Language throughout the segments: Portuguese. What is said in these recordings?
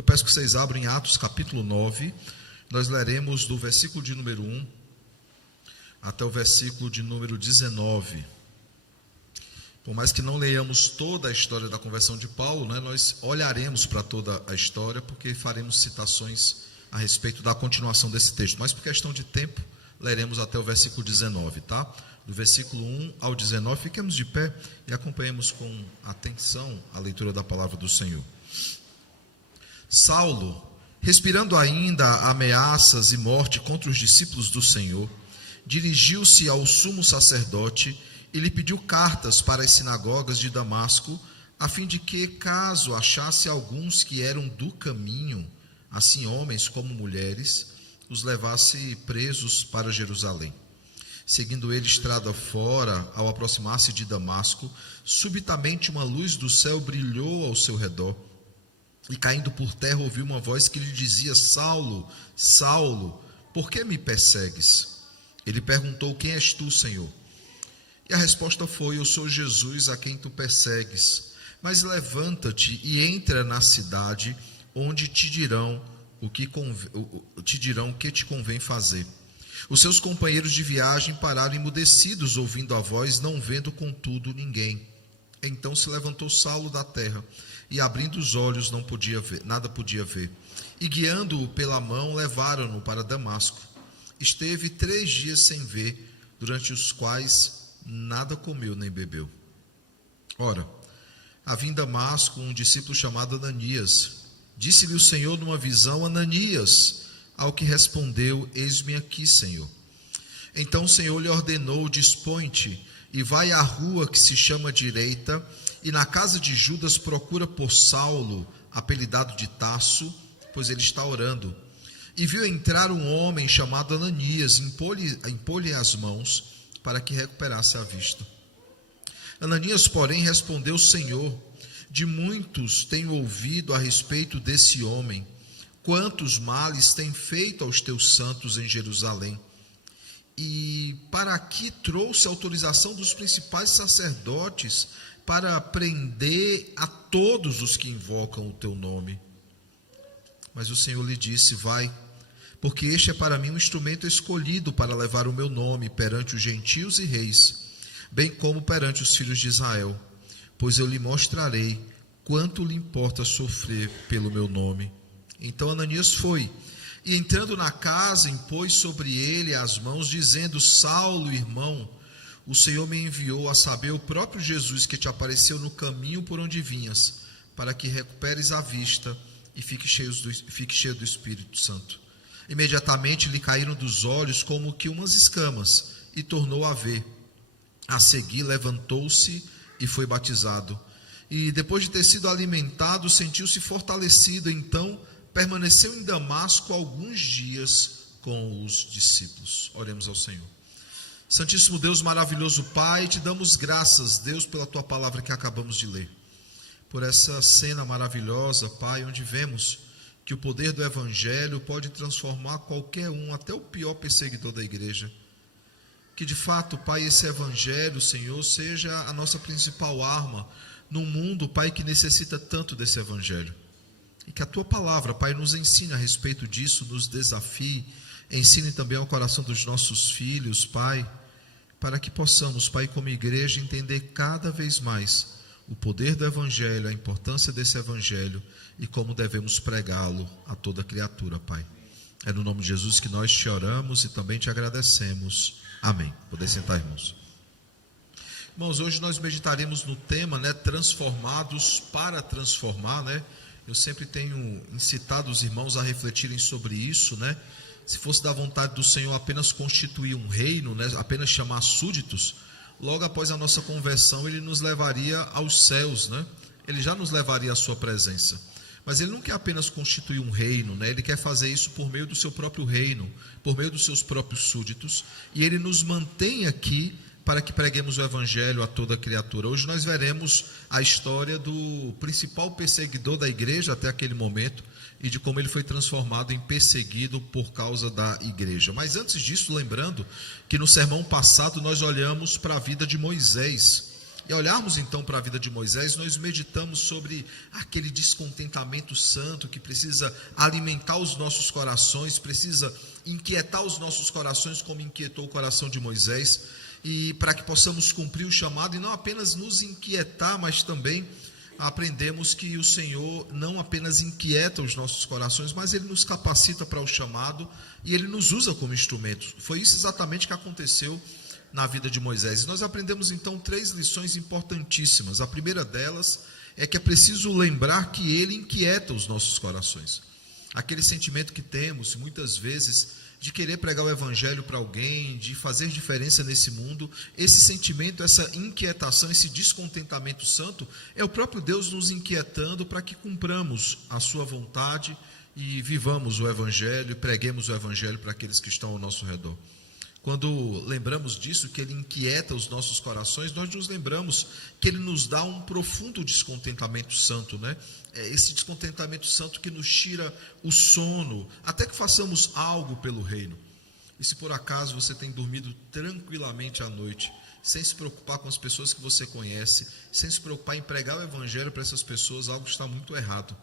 Eu peço que vocês abram em Atos capítulo 9, nós leremos do versículo de número 1 até o versículo de número 19. Por mais que não leiamos toda a história da conversão de Paulo, nós olharemos para toda a história, porque faremos citações a respeito da continuação desse texto. Mas por questão de tempo, leremos até o versículo 19, tá? Do versículo 1 ao 19, fiquemos de pé e acompanhemos com atenção a leitura da palavra do Senhor. Saulo, respirando ainda ameaças e morte contra os discípulos do Senhor, dirigiu-se ao sumo sacerdote e lhe pediu cartas para as sinagogas de Damasco, a fim de que, caso achasse alguns que eram do caminho, assim homens como mulheres, os levasse presos para Jerusalém. Seguindo ele estrada fora, ao aproximar-se de Damasco, subitamente uma luz do céu brilhou ao seu redor, e caindo por terra ouviu uma voz que lhe dizia: Saulo, Saulo, por que me persegues? Ele perguntou: quem és tu, Senhor? E a resposta foi: eu sou Jesus a quem tu persegues. Mas levanta-te e entra na cidade, onde te dirão o que te convém fazer. Os seus companheiros de viagem pararam emudecidos, ouvindo a voz, não vendo contudo ninguém. Então se levantou Saulo da terra, e abrindo os olhos não podia ver, nada podia ver. E guiando-o pela mão, levaram-no para Damasco. Esteve 3 dias sem ver, durante os quais nada comeu nem bebeu. Ora, havia em Damasco um discípulo chamado Ananias. Disse-lhe o Senhor numa visão: Ananias. Ao que respondeu: eis-me aqui, Senhor. Então o Senhor lhe ordenou: dispõe-te e vai à rua que se chama Direita, e na casa de Judas procura por Saulo, apelidado de Tarso, pois ele está orando. E viu entrar um homem chamado Ananias, impôs-lhe as mãos para que recuperasse a vista. Ananias, porém, respondeu: Senhor, de muitos tenho ouvido a respeito desse homem, quantos males tem feito aos teus santos em Jerusalém. E para aqui trouxe autorização dos principais sacerdotes para prender a todos os que invocam o teu nome. Mas o Senhor lhe disse: vai, porque este é para mim um instrumento escolhido para levar o meu nome perante os gentios e reis, bem como perante os filhos de Israel, pois eu lhe mostrarei quanto lhe importa sofrer pelo meu nome. Então Ananias foi, e entrando na casa, impôs sobre ele as mãos, dizendo: Saulo, irmão, o Senhor me enviou, a saber, o próprio Jesus que te apareceu no caminho por onde vinhas, para que recuperes a vista e fique cheio do Espírito Santo. Imediatamente lhe caíram dos olhos como que umas escamas, e tornou a ver. A seguir levantou-se e foi batizado. E depois de ter sido alimentado, sentiu-se fortalecido. Então permaneceu em Damasco alguns dias com os discípulos. Oremos ao Senhor. Santíssimo Deus, maravilhoso Pai, te damos graças, Deus, pela tua palavra que acabamos de ler. Por essa cena maravilhosa, Pai, onde vemos que o poder do Evangelho pode transformar qualquer um, até o pior perseguidor da igreja. Que de fato, Pai, esse Evangelho, Senhor, seja a nossa principal arma num mundo, Pai, que necessita tanto desse Evangelho. E que a tua palavra, Pai, nos ensine a respeito disso, nos desafie, ensine também ao coração dos nossos filhos, Pai, para que possamos, Pai, como igreja, entender cada vez mais o poder do Evangelho, a importância desse Evangelho e como devemos pregá-lo a toda criatura, Pai. É no nome de Jesus que nós te oramos e também te agradecemos. Amém. Poder sentar, irmãos. Irmãos, hoje nós meditaremos no tema, transformados para transformar, Eu sempre tenho incitado os irmãos a refletirem sobre isso, Se fosse da vontade do Senhor apenas constituir um reino, apenas chamar súditos, logo após a nossa conversão ele nos levaria aos céus, Ele já nos levaria à sua presença. Mas ele não quer apenas constituir um reino, Ele quer fazer isso por meio do seu próprio reino, por meio dos seus próprios súditos, e ele nos mantém aqui para que preguemos o Evangelho a toda criatura. Hoje nós veremos a história do principal perseguidor da igreja até aquele momento e de como ele foi transformado em perseguido por causa da igreja. Mas antes disso, lembrando que no sermão passado nós olhamos para a vida de Moisés. E olharmos então para a vida de Moisés, nós meditamos sobre aquele descontentamento santo que precisa alimentar os nossos corações, precisa inquietar os nossos corações como inquietou o coração de Moisés, e para que possamos cumprir o chamado e não apenas nos inquietar, mas também aprendemos que o Senhor não apenas inquieta os nossos corações, mas Ele nos capacita para o chamado e Ele nos usa como instrumentos. Foi isso exatamente que aconteceu na vida de Moisés. E nós aprendemos então 3 lições importantíssimas. A primeira delas é que é preciso lembrar que Ele inquieta os nossos corações. Aquele sentimento que temos muitas vezes de querer pregar o evangelho para alguém, de fazer diferença nesse mundo, esse sentimento, essa inquietação, esse descontentamento santo, é o próprio Deus nos inquietando para que cumpramos a sua vontade e vivamos o evangelho, preguemos o evangelho para aqueles que estão ao nosso redor. Quando lembramos disso, que Ele inquieta os nossos corações, nós nos lembramos que Ele nos dá um profundo descontentamento santo, né? Esse descontentamento santo que nos tira o sono, até que façamos algo pelo reino. E se por acaso você tem dormido tranquilamente à noite, sem se preocupar com as pessoas que você conhece, sem se preocupar em pregar o evangelho para essas pessoas, algo está muito errado.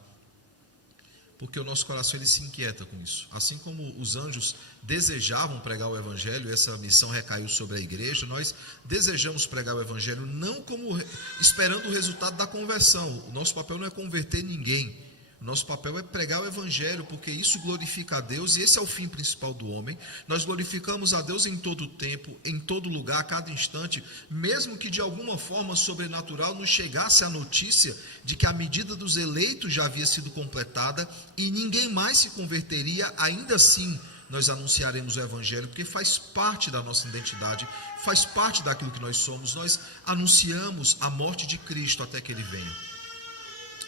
Porque o nosso coração ele se inquieta com isso. Assim como os anjos desejavam pregar o evangelho, e essa missão recaiu sobre a igreja, nós desejamos pregar o evangelho não como esperando o resultado da conversão. O nosso papel não é converter ninguém. O nosso papel é pregar o evangelho, porque isso glorifica a Deus e esse é o fim principal do homem. Nós glorificamos a Deus em todo o tempo, em todo lugar, a cada instante, mesmo que de alguma forma sobrenatural nos chegasse a notícia de que a medida dos eleitos já havia sido completada e ninguém mais se converteria, ainda assim nós anunciaremos o evangelho, porque faz parte da nossa identidade, faz parte daquilo que nós somos. Nós anunciamos a morte de Cristo até que Ele venha.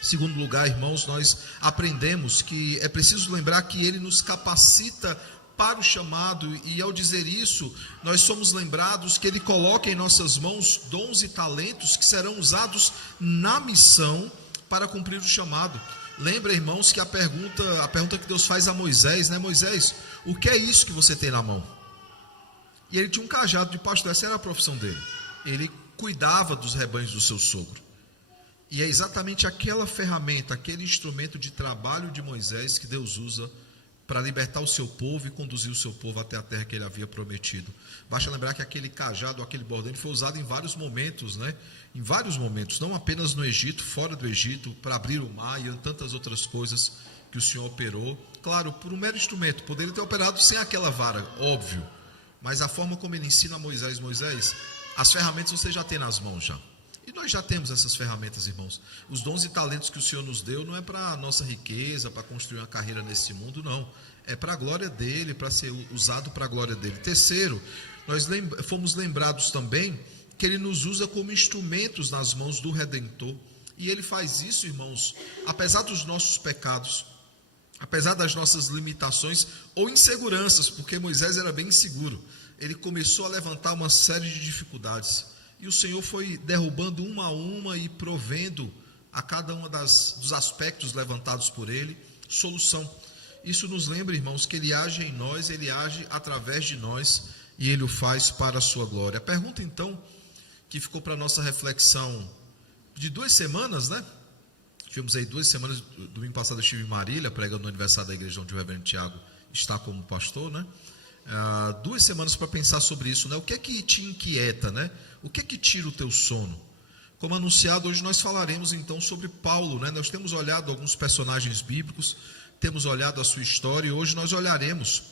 Segundo lugar, irmãos, nós aprendemos que é preciso lembrar que Ele nos capacita para o chamado, e ao dizer isso, nós somos lembrados que Ele coloca em nossas mãos dons e talentos que serão usados na missão para cumprir o chamado. Lembra, irmãos, que a pergunta que Deus faz a Moisés, né? Moisés, o que é isso que você tem na mão? E ele tinha um cajado de pastor, essa era a profissão dele. Ele cuidava dos rebanhos do seu sogro. E é exatamente aquela ferramenta, aquele instrumento de trabalho de Moisés que Deus usa para libertar o seu povo e conduzir o seu povo até a terra que Ele havia prometido. Basta lembrar que aquele cajado, aquele bordão, foi usado em vários momentos, né? Em vários momentos, não apenas no Egito, fora do Egito, para abrir o mar e tantas outras coisas que o Senhor operou. Claro, por um mero instrumento, poderia ter operado sem aquela vara, óbvio. Mas a forma como Ele ensina a Moisés, as ferramentas você já tem nas mãos já. E nós já temos essas ferramentas, irmãos. Os dons e talentos que o Senhor nos deu não é para a nossa riqueza, para construir uma carreira nesse mundo, não. É para a glória dEle, para ser usado para a glória dEle. Terceiro, nós fomos lembrados também que Ele nos usa como instrumentos nas mãos do Redentor. E Ele faz isso, irmãos, apesar dos nossos pecados, apesar das nossas limitações ou inseguranças, porque Moisés era bem inseguro. Ele começou a levantar uma série de dificuldades. E o Senhor foi derrubando uma a uma e provendo a cada um dos aspectos levantados por Ele, solução. Isso nos lembra, irmãos, que Ele age em nós, Ele age através de nós e Ele o faz para a sua glória. A pergunta, então, que ficou para a nossa reflexão de 2 semanas, né? Tivemos aí 2 semanas, domingo passado eu estive em Marília, pregando no aniversário da igreja onde o reverendo Tiago está como pastor, né? 2 semanas para pensar sobre isso, né? O que é que te inquieta, né? O que é que tira o teu sono? Como anunciado, hoje nós falaremos então sobre Paulo, né? Nós temos olhado alguns personagens bíblicos, temos olhado a sua história e hoje nós olharemos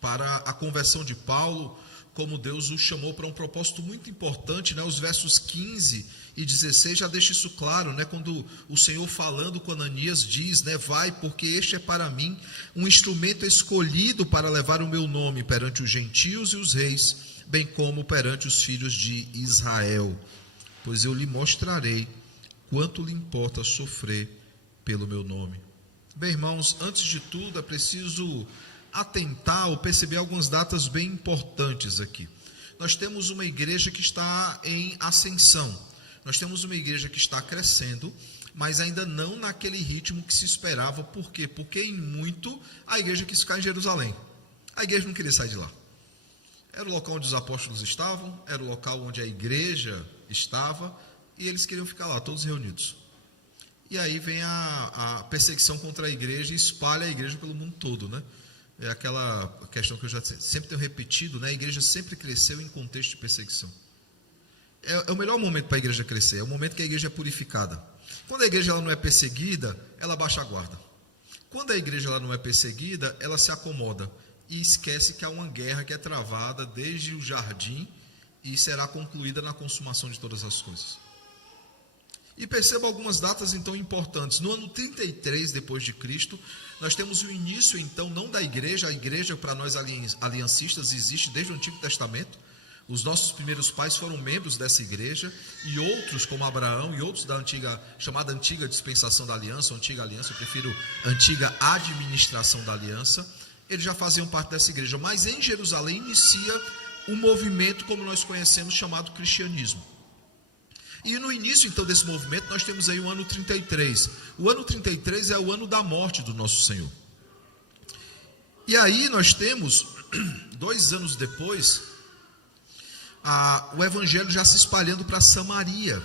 para a conversão de Paulo, como Deus o chamou para um propósito muito importante, né? Os versos 15 e 16 já deixa isso claro, né? Quando o Senhor falando com Ananias diz, né? Vai, porque este é para mim um instrumento escolhido para levar o meu nome perante os gentios e os reis, bem como perante os filhos de Israel, pois eu lhe mostrarei quanto lhe importa sofrer pelo meu nome. Bem, irmãos, antes de tudo é preciso atentar ou perceber algumas datas bem importantes aqui. Nós temos uma igreja que está em ascensão, nós temos uma igreja que está crescendo, mas ainda não naquele ritmo que se esperava. Por quê? Porque em muito a igreja quis ficar em Jerusalém, a igreja não queria sair de lá. Era o local onde os apóstolos estavam, era o local onde a igreja estava, e eles queriam ficar lá, todos reunidos. E aí vem a perseguição contra a igreja e espalha a igreja pelo mundo todo, né? É aquela questão que eu já sempre tenho repetido, né? A igreja sempre cresceu em contexto de perseguição. É o melhor momento para a igreja crescer, é o momento que a igreja é purificada. Quando a igreja ela não é perseguida, ela baixa a guarda. Quando a igreja ela não é perseguida, ela se acomoda e esquece que há uma guerra que é travada desde o jardim e será concluída na consumação de todas as coisas. E perceba algumas datas então importantes. No ano 33 depois de Cristo, nós temos o início então não da igreja. A igreja para nós aliancistas existe desde o Antigo Testamento. Os nossos primeiros pais foram membros dessa igreja e outros como Abraão e outros da chamada antiga dispensação da aliança, ou antiga aliança, eu prefiro antiga administração da aliança, eles já faziam parte dessa igreja. Mas em Jerusalém inicia um movimento como nós conhecemos chamado cristianismo. E no início então desse movimento nós temos aí o ano 33. O ano 33 é o ano da morte do nosso Senhor. E aí nós temos, 2 anos depois, o evangelho já se espalhando para Samaria,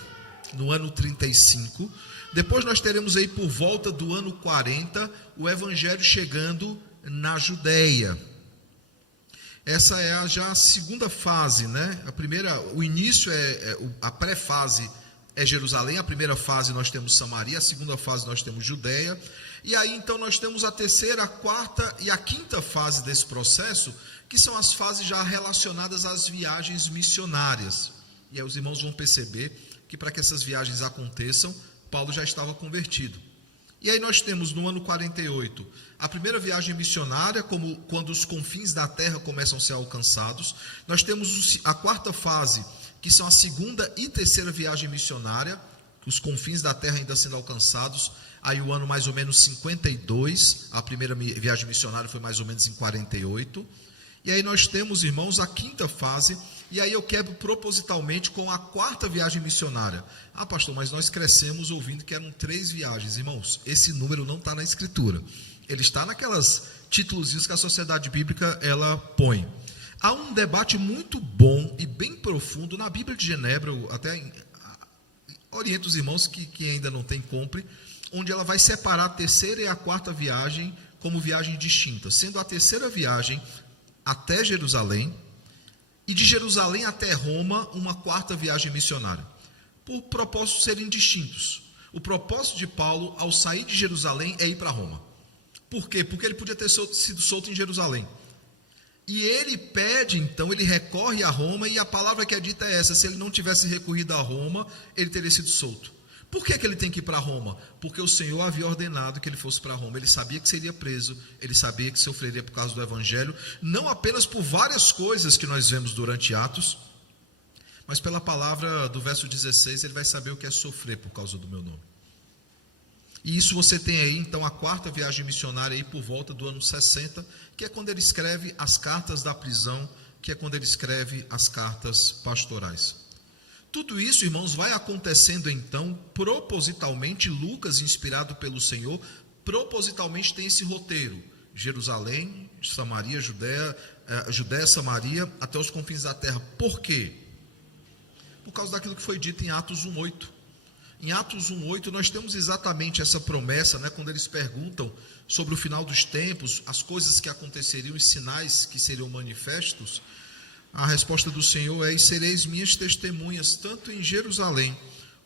no ano 35. Depois nós teremos aí por volta do ano 40, o evangelho chegando na Judéia. Essa é já a segunda fase, né? A primeira, o início a pré-fase é Jerusalém, a primeira fase nós temos Samaria, a segunda fase nós temos Judéia, e aí então nós temos a terceira, a quarta e a quinta fase desse processo, que são as fases já relacionadas às viagens missionárias. E aí os irmãos vão perceber que para que essas viagens aconteçam, Paulo já estava convertido. E aí nós temos no ano 48 a primeira viagem missionária, como quando os confins da terra começam a ser alcançados. Nós temos a quarta fase, que são a segunda e terceira viagem missionária, os confins da terra ainda sendo alcançados. Aí o ano mais ou menos 52, a primeira viagem missionária foi mais ou menos em 48. E aí nós temos, irmãos, a quinta fase, e aí eu quebro propositalmente com a quarta viagem missionária. Ah, pastor, mas nós crescemos ouvindo que eram 3 viagens. Irmãos, esse número não está na Escritura. Ele está naquelas títulos que a Sociedade Bíblica ela põe. Há um debate muito bom e bem profundo na Bíblia de Genebra, eu até oriento os irmãos que ainda não têm, compre, onde ela vai separar a terceira e a quarta viagem como viagens distintas, sendo a terceira viagem até Jerusalém, e de Jerusalém até Roma, uma quarta viagem missionária, por propósitos serem distintos. O propósito de Paulo, ao sair de Jerusalém, é ir para Roma. Por quê? Porque ele podia ter sido solto em Jerusalém. E ele pede, então, ele recorre a Roma, e a palavra que é dita é essa: se ele não tivesse recorrido a Roma, ele teria sido solto. Por que ele tem que ir para Roma? Porque o Senhor havia ordenado que ele fosse para Roma. Ele sabia que seria preso, ele sabia que sofreria por causa do Evangelho, não apenas por várias coisas que nós vemos durante Atos, mas pela palavra do verso 16, ele vai saber o que é sofrer por causa do meu nome. E isso você tem aí, então, a quarta viagem missionária aí por volta do ano 60, que é quando ele escreve as cartas da prisão, que é quando ele escreve as cartas pastorais. Tudo isso, irmãos, vai acontecendo então propositalmente. Lucas, inspirado pelo Senhor, propositalmente tem esse roteiro: Jerusalém, Samaria, Judéia, Samaria, até os confins da terra. Por quê? Por causa daquilo que foi dito em Atos 1:8. Em Atos 1:8 nós temos exatamente essa promessa, né, quando eles perguntam sobre o final dos tempos, as coisas que aconteceriam, os sinais que seriam manifestos. A resposta do Senhor é: e sereis minhas testemunhas, tanto em Jerusalém,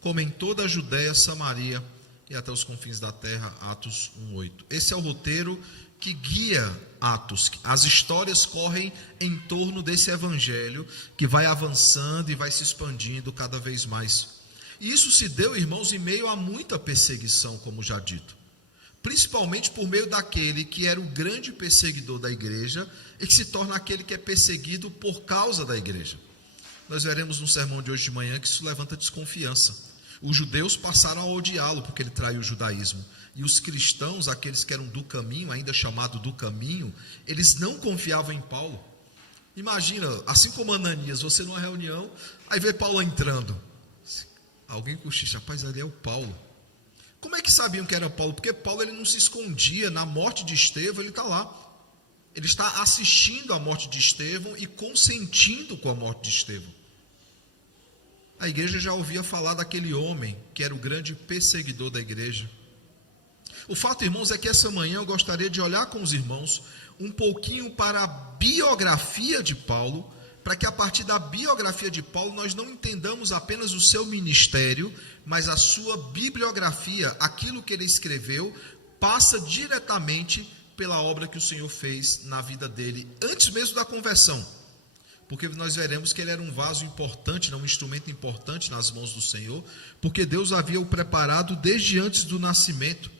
como em toda a Judéia, Samaria e até os confins da terra. Atos 1:8. Esse é o roteiro que guia Atos. As histórias correm em torno desse evangelho que vai avançando e vai se expandindo cada vez mais. E isso se deu, irmãos, em meio a muita perseguição, como já dito. Principalmente por meio daquele que era o grande perseguidor da igreja e que se torna aquele que é perseguido por causa da igreja. Nós veremos no sermão de hoje de manhã que isso levanta desconfiança. Os judeus passaram a odiá-lo porque ele traiu o judaísmo. E os cristãos, aqueles que eram do caminho, ainda chamado do caminho, eles não confiavam em Paulo. Imagina, assim como Ananias, você numa reunião, aí vê Paulo entrando. Alguém cochicha: rapaz, ali é o Paulo. Como é que sabiam que era Paulo? Porque Paulo ele não se escondia. Na morte de Estevão ele está lá. Ele está assistindo à morte de Estevão e consentindo com a morte de Estevão. A igreja já ouvia falar daquele homem que era o grande perseguidor da igreja. O fato, irmãos, é que essa manhã eu gostaria de olhar com os irmãos um pouquinho para a biografia de Paulo, para que a partir da biografia de Paulo nós não entendamos apenas o seu ministério, mas a sua bibliografia, aquilo que ele escreveu, passa diretamente pela obra que o Senhor fez na vida dele, antes mesmo da conversão. Porque nós veremos que ele era um vaso importante, um instrumento importante nas mãos do Senhor, porque Deus havia o preparado desde antes do nascimento.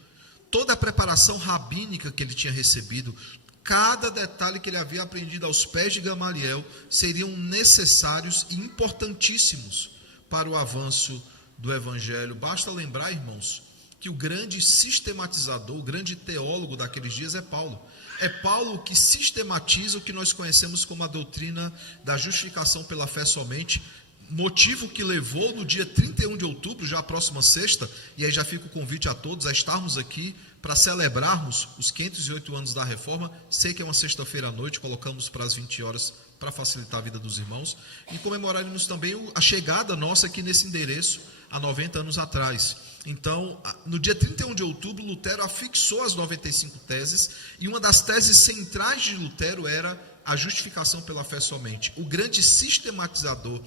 Toda a preparação rabínica que ele tinha recebido, cada detalhe que ele havia aprendido aos pés de Gamaliel, seriam necessários e importantíssimos para o avanço do Evangelho. Basta lembrar, irmãos, que o grande sistematizador, o grande teólogo daqueles dias é Paulo. É Paulo que sistematiza o que nós conhecemos como a doutrina da justificação pela fé somente, motivo que levou no dia 31 de outubro, já a próxima sexta, e aí já fica o convite a todos a estarmos aqui para celebrarmos os 508 anos da Reforma. Sei que é uma sexta-feira à noite, colocamos para as 20 horas para facilitar a vida dos irmãos, e comemoraremos também a chegada nossa aqui nesse endereço, há 90 anos atrás. Então, no dia 31 de outubro, Lutero afixou as 95 teses, e uma das teses centrais de Lutero era a justificação pela fé somente. O grande sistematizador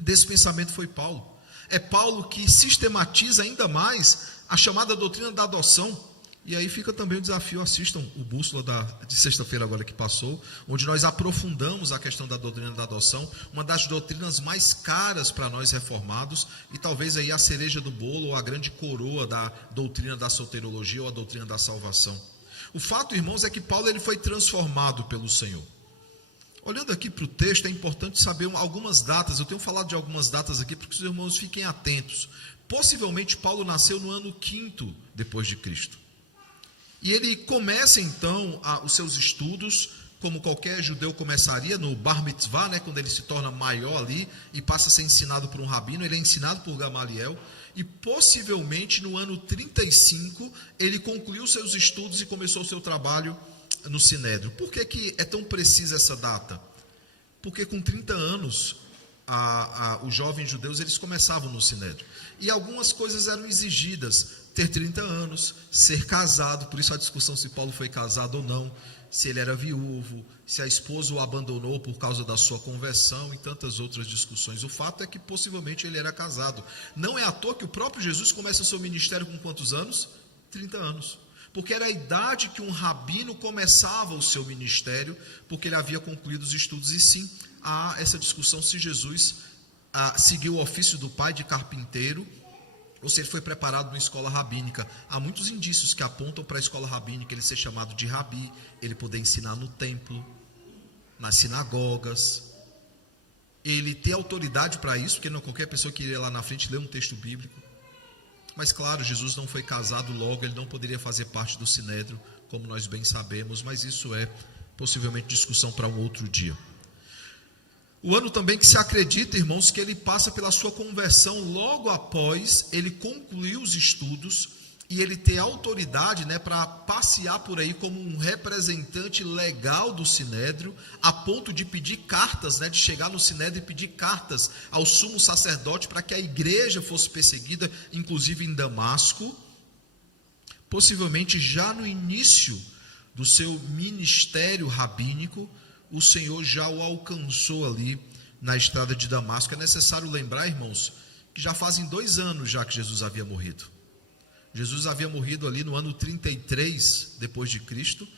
desse pensamento foi Paulo. É Paulo que sistematiza ainda mais a chamada doutrina da adoção. E aí fica também o desafio, assistam o Bússola de sexta-feira agora que passou, onde nós aprofundamos a questão da doutrina da adoção, uma das doutrinas mais caras para nós reformados, e talvez aí a cereja do bolo, ou a grande coroa da doutrina da soterologia, ou a doutrina da salvação. O fato, irmãos, é que Paulo ele foi transformado pelo Senhor. Olhando aqui para o texto, é importante saber algumas datas. Eu tenho falado de algumas datas aqui para que os irmãos fiquem atentos. Possivelmente Paulo nasceu no ano 5º depois de Cristo. E ele começa então os seus estudos, como qualquer judeu começaria, no Bar Mitzvah, quando ele se torna maior ali e passa a ser ensinado por um rabino. Ele é ensinado por Gamaliel, e possivelmente no ano 35 ele concluiu seus estudos e começou o seu trabalho no Sinédrio. Por que é tão precisa essa data? Porque com 30 anos os jovens judeus eles começavam no Sinédrio, e algumas coisas eram exigidas: ter 30 anos, ser casado. Por isso a discussão se Paulo foi casado ou não, se ele era viúvo, se a esposa o abandonou por causa da sua conversão, e tantas outras discussões. O fato é que possivelmente ele era casado. Não é à toa que o próprio Jesus começa o seu ministério com quantos anos? 30 anos. Porque era a idade que um rabino começava o seu ministério, porque ele havia concluído os estudos. E sim, há essa discussão se Jesus seguiu o ofício do pai de carpinteiro, ou se ele foi preparado numa escola rabínica. Há muitos indícios que apontam para a escola rabínica, ele ser chamado de rabi, ele poder ensinar no templo, nas sinagogas, ele ter autoridade para isso, porque não qualquer pessoa que iria lá na frente ler um texto bíblico. Mas claro, Jesus não foi casado, logo ele não poderia fazer parte do Sinédrio, como nós bem sabemos, mas isso é possivelmente discussão para um outro dia. O ano também que se acredita, irmãos, que ele passa pela sua conversão logo após ele concluir os estudos e ele ter autoridade para passear por aí como um representante legal do Sinédrio, a ponto de pedir cartas, de chegar no Sinédrio e pedir cartas ao sumo sacerdote para que a igreja fosse perseguida, inclusive em Damasco. Possivelmente já no início do seu ministério rabínico, o Senhor já o alcançou ali na estrada de Damasco. É necessário lembrar, irmãos, que já fazem 2 anos já que Jesus havia morrido. Jesus havia morrido ali no ano 33 depois de Cristo,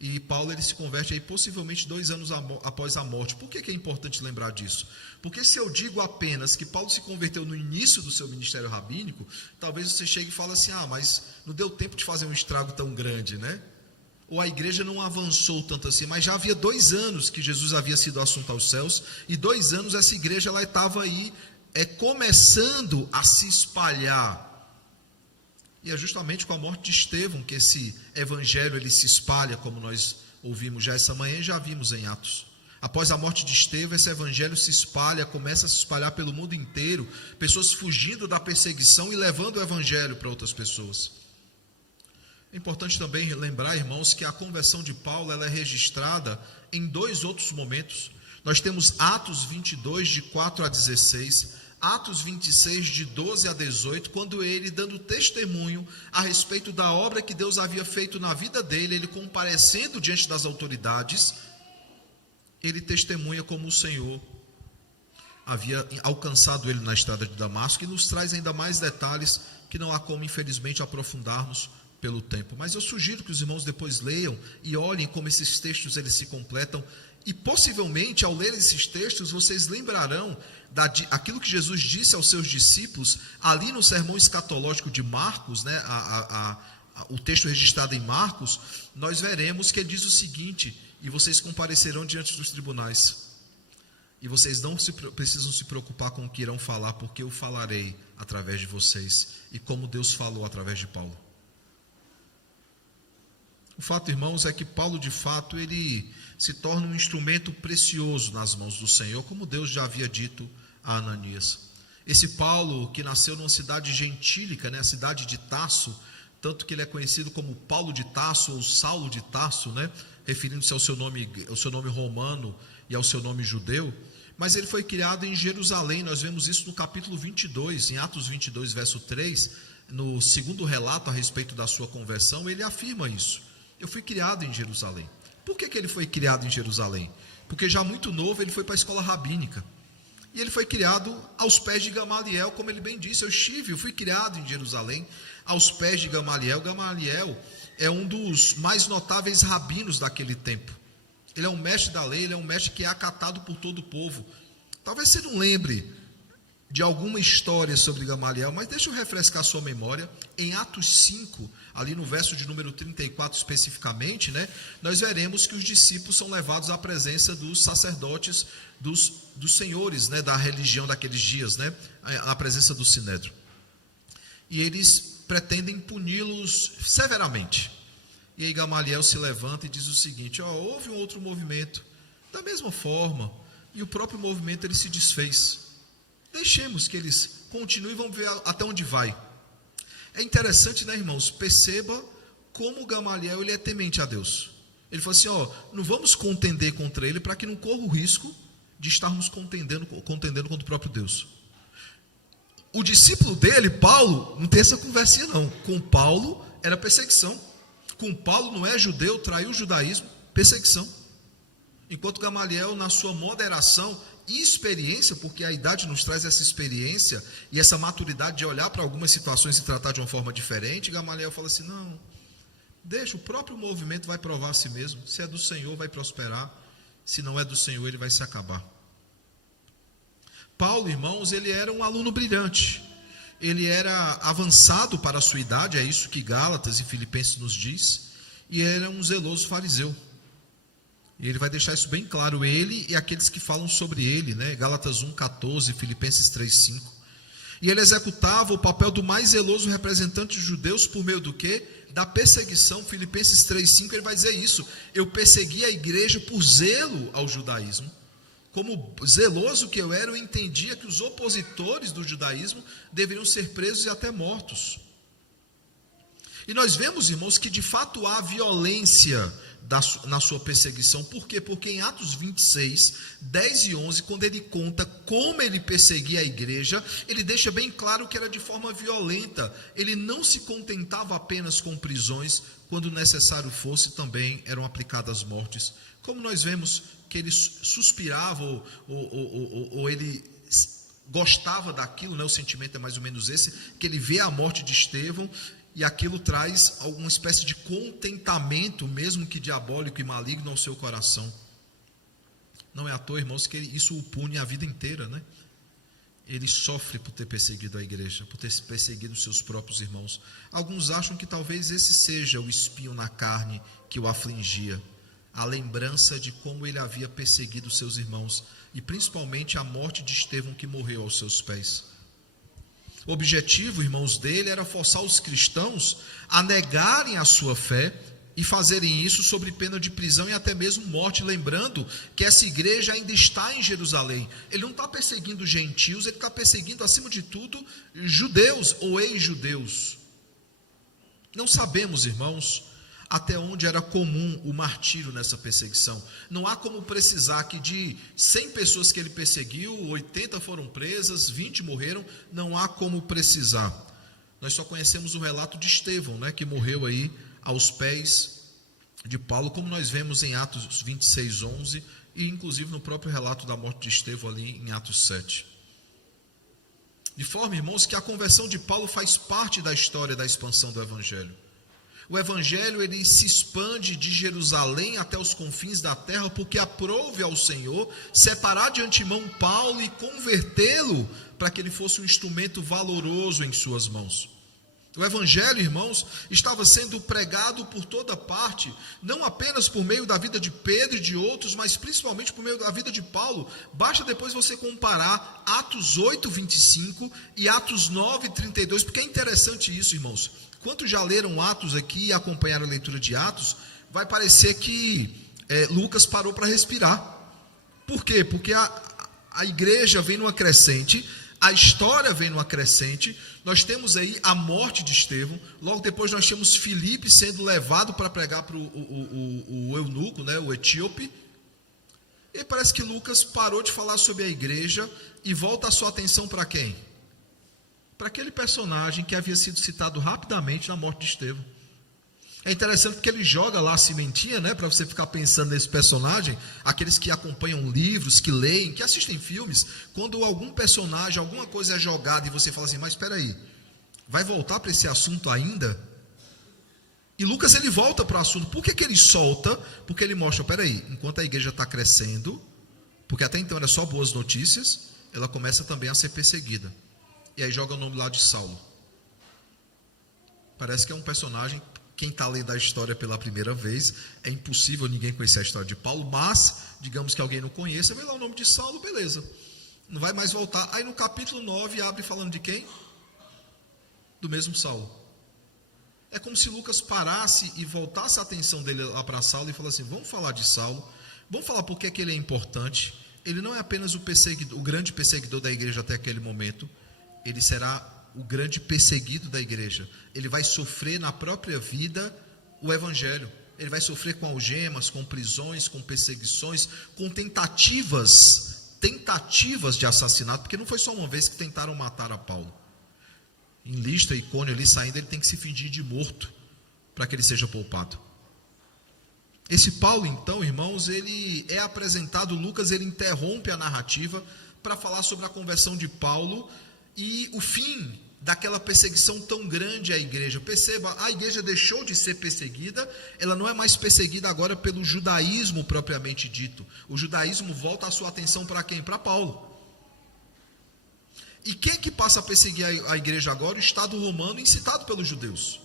e Paulo ele se converte aí possivelmente 2 anos após a morte. Por que é importante lembrar disso? Porque se eu digo apenas que Paulo se converteu no início do seu ministério rabínico, talvez você chegue e fale assim: mas não deu tempo de fazer um estrago tão grande, Ou a igreja não avançou tanto assim. Mas já havia 2 anos que Jesus havia sido assunto aos céus, e 2 anos essa igreja ela estava aí começando a se espalhar. E é justamente com a morte de Estevão que esse evangelho ele se espalha, como nós ouvimos já essa manhã e já vimos em Atos. Após a morte de Estevão, esse evangelho se espalha, começa a se espalhar pelo mundo inteiro, pessoas fugindo da perseguição e levando o evangelho para outras pessoas. É importante também lembrar, irmãos, que a conversão de Paulo ela é registrada em 2 outros momentos. Nós temos Atos 22, de 4 a 16, Atos 26, de 12 a 18, quando ele, dando testemunho a respeito da obra que Deus havia feito na vida dele, ele comparecendo diante das autoridades, ele testemunha como o Senhor havia alcançado ele na estrada de Damasco, e nos traz ainda mais detalhes que não há como, infelizmente, aprofundarmos pelo tempo. Mas eu sugiro que os irmãos depois leiam e olhem como esses textos eles se completam, e possivelmente, ao ler esses textos, vocês lembrarão aquilo que Jesus disse aos seus discípulos, ali no sermão escatológico de Marcos, né, o texto registrado em Marcos, nós veremos que ele diz o seguinte: e vocês comparecerão diante dos tribunais, e vocês não precisam se preocupar com o que irão falar, porque eu falarei através de vocês, e como Deus falou através de Paulo. O fato, irmãos, é que Paulo, de fato, ele se torna um instrumento precioso nas mãos do Senhor, como Deus já havia dito a Ananias. Esse Paulo, que nasceu numa cidade gentílica, né, a cidade de Tarso, tanto que ele é conhecido como Paulo de Tarso, ou Saulo de Tarso, né, referindo-se ao seu nome romano e ao seu nome judeu, mas ele foi criado em Jerusalém. Nós vemos isso no capítulo 22, em Atos 22, verso 3, no segundo relato a respeito da sua conversão, ele afirma isso: eu fui criado em Jerusalém. Por que ele foi criado em Jerusalém? Porque já muito novo ele foi para a escola rabínica, e ele foi criado aos pés de Gamaliel, como ele bem disse: eu fui criado em Jerusalém, aos pés de Gamaliel. Gamaliel é um dos mais notáveis rabinos daquele tempo. Ele é um mestre da lei, ele é um mestre que é acatado por todo o povo. Talvez você não lembre de alguma história sobre Gamaliel, mas deixa eu refrescar sua memória. Em Atos 5, ali no verso de número 34 especificamente, né, nós veremos que os discípulos são levados à presença dos sacerdotes, dos senhores, né, da religião daqueles dias, né, à presença do Sinédrio. E eles pretendem puni-los severamente. E aí Gamaliel se levanta e diz o seguinte: houve um outro movimento da mesma forma, e o próprio movimento ele se desfez. Deixemos que eles continuem e vamos ver até onde vai. É interessante, né, irmãos? Perceba como Gamaliel ele é temente a Deus. Ele falou assim: não vamos contender contra ele para que não corra o risco de estarmos contendendo contra o próprio Deus. O discípulo dele, Paulo, não tem essa conversinha não. Com Paulo era perseguição. Com Paulo não é judeu, traiu o judaísmo, perseguição. Enquanto Gamaliel, na sua moderação e experiência, porque a idade nos traz essa experiência e essa maturidade de olhar para algumas situações e tratar de uma forma diferente, Gamaliel fala assim: não, deixa, o próprio movimento vai provar a si mesmo. Se é do Senhor, vai prosperar. Se não é do Senhor, ele vai se acabar. Paulo, irmãos, ele era um aluno brilhante. Ele era avançado para a sua idade, é isso que Gálatas e Filipenses nos diz, e era um zeloso fariseu. E ele vai deixar isso bem claro, ele e aqueles que falam sobre ele, né? Gálatas 1,14, Filipenses 3,5. E ele executava o papel do mais zeloso representante dos judeus por meio do quê? Da perseguição. Filipenses 3,5, ele vai dizer isso: eu persegui a igreja por zelo ao judaísmo. Como zeloso que eu era, eu entendia que os opositores do judaísmo deveriam ser presos e até mortos. E nós vemos, irmãos, que de fato há violência na sua perseguição. Por quê? Porque em Atos 26, 10 e 11, quando ele conta como ele perseguia a igreja, ele deixa bem claro que era de forma violenta. Ele não se contentava apenas com prisões, quando necessário fosse, também eram aplicadas mortes. Como nós vemos que ele suspirava ou ele gostava daquilo, né? O sentimento é mais ou menos esse, que ele vê a morte de Estevão e aquilo traz alguma espécie de contentamento, mesmo que diabólico e maligno, ao seu coração. Não é à toa, irmãos, que isso o pune a vida inteira, né? Ele sofre por ter perseguido a igreja, por ter perseguido os seus próprios irmãos. Alguns acham que talvez esse seja o espinho na carne que o afligia, a lembrança de como ele havia perseguido seus irmãos, e principalmente a morte de Estevão, que morreu aos seus pés. O objetivo, irmãos, dele era forçar os cristãos a negarem a sua fé e fazerem isso sob pena de prisão e até mesmo morte, lembrando que essa igreja ainda está em Jerusalém. Ele não está perseguindo gentios, ele está perseguindo, acima de tudo, judeus ou ex-judeus. Não sabemos, irmãos, até onde era comum o martírio nessa perseguição. Não há como precisar que de 100 pessoas que ele perseguiu, 80 foram presas, 20 morreram, não há como precisar. Nós só conhecemos o relato de Estevão, né, que morreu aí aos pés de Paulo, como nós vemos em Atos 26, 11, e inclusive no próprio relato da morte de Estevão ali em Atos 7. De forma, irmãos, que a conversão de Paulo faz parte da história da expansão do Evangelho. O Evangelho, ele se expande de Jerusalém até os confins da terra, porque aprove ao Senhor separar de antemão Paulo e convertê-lo para que ele fosse um instrumento valoroso em suas mãos. O Evangelho, irmãos, estava sendo pregado por toda parte, não apenas por meio da vida de Pedro e de outros, mas principalmente por meio da vida de Paulo. Basta depois você comparar Atos 8, 25 e Atos 9, 32, porque é interessante isso, irmãos. Quantos já leram Atos aqui e acompanharam a leitura de Atos, vai parecer que Lucas parou para respirar. Por quê? Porque a igreja vem numa crescente, a história vem numa crescente. Nós temos aí a morte de Estevão, logo depois nós temos Filipe sendo levado para pregar para o eunuco, né, o etíope. E parece que Lucas parou de falar sobre a igreja e volta a sua atenção para quem? Para aquele personagem que havia sido citado rapidamente na morte de Estevão. É interessante porque ele joga lá a cimentinha, né, para você ficar pensando nesse personagem. Aqueles que acompanham livros, que leem, que assistem filmes, quando algum personagem, alguma coisa é jogada e você fala assim, mas espera aí, vai voltar para esse assunto ainda? E Lucas, ele volta para o assunto. Por que ele solta? Porque ele mostra, espera aí, enquanto a igreja está crescendo, porque até então era só boas notícias, ela começa também a ser perseguida. E aí joga o nome lá de Saulo. Parece que é um personagem, quem está lendo a história pela primeira vez, é impossível ninguém conhecer a história de Paulo, mas, digamos que alguém não conheça, vê lá o nome de Saulo, beleza. Não vai mais voltar. Aí no capítulo 9 abre falando de quem? Do mesmo Saulo. É como se Lucas parasse e voltasse a atenção dele lá para Saulo e falasse assim, vamos falar de Saulo, vamos falar por que ele é importante. Ele não é apenas o grande perseguidor da igreja até aquele momento, ele será o grande perseguido da igreja. Ele vai sofrer na própria vida o evangelho. Ele vai sofrer com algemas, com prisões, com perseguições, com tentativas de assassinato, porque não foi só uma vez que tentaram matar a Paulo. Em Listra e Icônio ali saindo, ele tem que se fingir de morto para que ele seja poupado. Esse Paulo, então, irmãos, ele é apresentado, Lucas, ele interrompe a narrativa para falar sobre a conversão de Paulo e o fim daquela perseguição tão grande à igreja. Perceba, a igreja deixou de ser perseguida, ela não é mais perseguida agora pelo judaísmo propriamente dito. O judaísmo volta a sua atenção para quem? Para Paulo. E quem é que passa a perseguir a igreja agora? O Estado romano, incitado pelos judeus.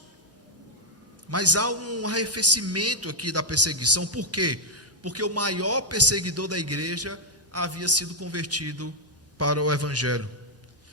Mas há um arrefecimento aqui da perseguição. Por quê? Porque o maior perseguidor da igreja havia sido convertido para o evangelho.